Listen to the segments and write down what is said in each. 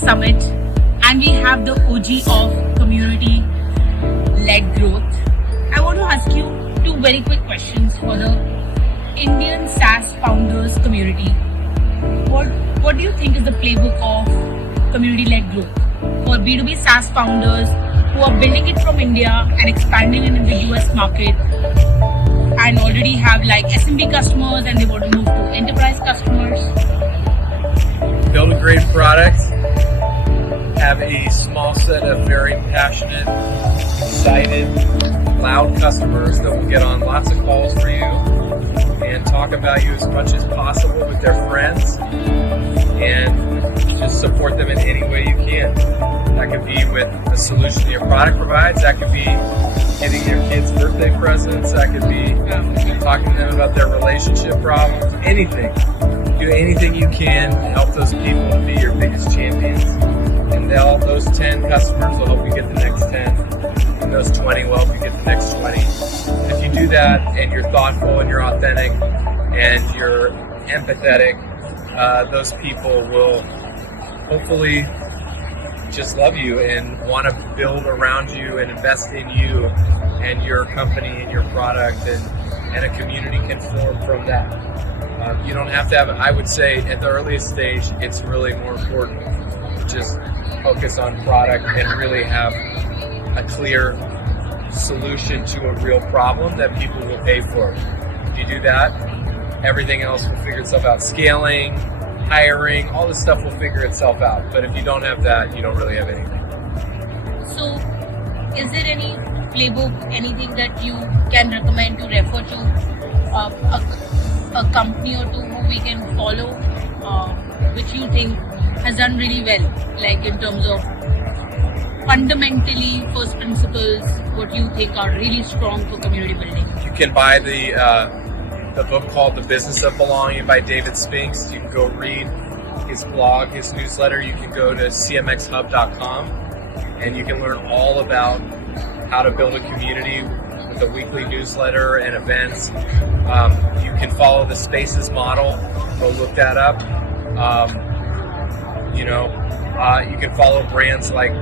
Summit, and we have the OG of community-led growth. I want to ask you two very quick questions for the Indian SaaS founders community. What do you think is the playbook of community-led growth for B2B SaaS founders who are building it from India and expanding it in the US market and already have like SMB customers and they want to move to enterprise customers? Build a great product, have a small set of very passionate, excited, loud customers that will get on lots of calls for you and talk about you as much as possible with their friends, and just support them in any way you can. That could be with the solution your product provides, that could be getting your kids birthday presents, that could be talking to them about their relationship problems, anything. Do anything you can to help those people be your biggest champions. And those 10 customers will help you get the next 10. And those 20 will help you get the next 20. And if you do that and you're thoughtful and you're authentic and you're empathetic, those people will hopefully just love you and want to build around you and invest in you and your company and your product, and a community can form from that. You don't have to have, I would say at the earliest stage, it's really more important to just focus on product and really have a clear solution to a real problem that people will pay for. If you do that, everything else will figure itself out. Scaling, hiring, all this stuff will figure itself out. But if you don't have that, you don't really have anything. So, is there any playbook, anything that you can recommend to refer to a company or two who we can follow, which you think has done really well, like in terms of fundamentally first principles, what you think are really strong for community building? You can buy the book called The Business of Belonging by David Spinks. You can go read his blog, his newsletter. You can go to cmxhub.com and you can learn all about how to build a community with a weekly newsletter and events. You can follow the Spaces model. Go look that up. You can follow brands like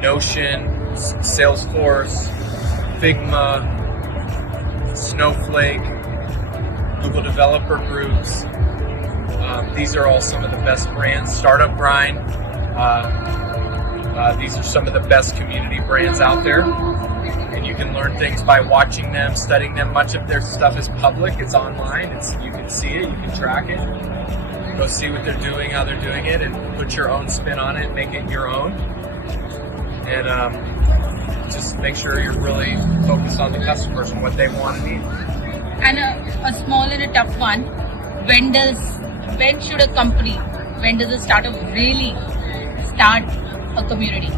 Notion, Salesforce, Figma, Snowflake, Google Developer Groups. These are all some of the best brands. Startup Grind. These are some of the best community brands out there. And you can learn things by watching them, studying them. Much of their stuff is public. It's online. You can see it. You can track it. Go see what they're doing, how they're doing it, and put your own spin on it. Make it your own. And just make sure you're really focused on the customers and what they want and need. And a small and a tough one. When should a company, when does a startup really start a community?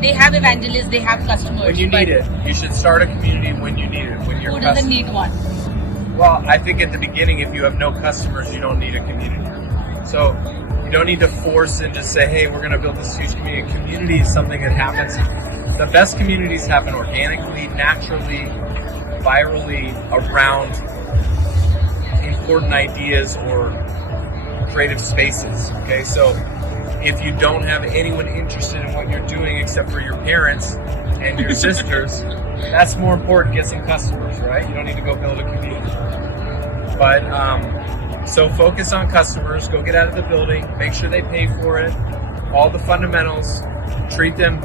They have evangelists, they have customers. When you need it. You should start a community when you need it. When your who doesn't need one? Well, I think at the beginning, if you have no customers, you don't need a community. So you don't need to force and just say, hey, we're going to build this huge community. Community is something that happens. The best communities happen organically, naturally, virally around important ideas or creative spaces. Okay, so if you don't have anyone interested in what you're doing except for your parents and your sisters, that's more important. Get some customers, right? You don't need to go build a community. But so focus on customers. Go get out of the building. Make sure they pay for it. All the fundamentals. Treat them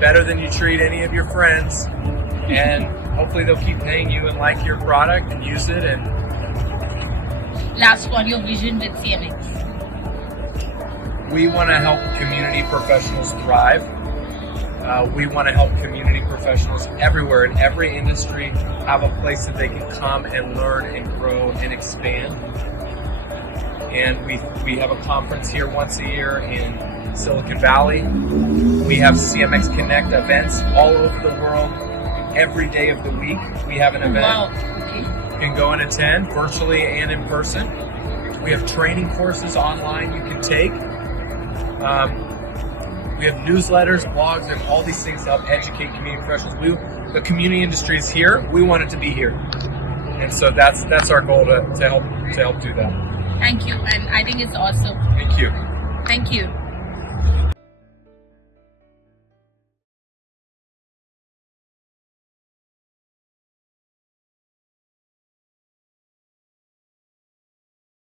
better than you treat any of your friends, and hopefully they'll keep paying you and like your product and use it. And last one, your vision with CMX. We want to help community professionals thrive. We want to help community professionals everywhere in every industry have a place that they can come and learn and grow and expand. And we have a conference here once a year in Silicon Valley. We have CMX Connect events all over the world. Every day of the week we have an event. Wow. Okay. You can go and attend virtually and in person. We have training courses online you can take. We have newsletters, blogs, and all these things to help educate community professionals. The community industry is here. We want it to be here, and so that's our goal to help do that. Thank you, and I think it's awesome. Thank you. Thank you.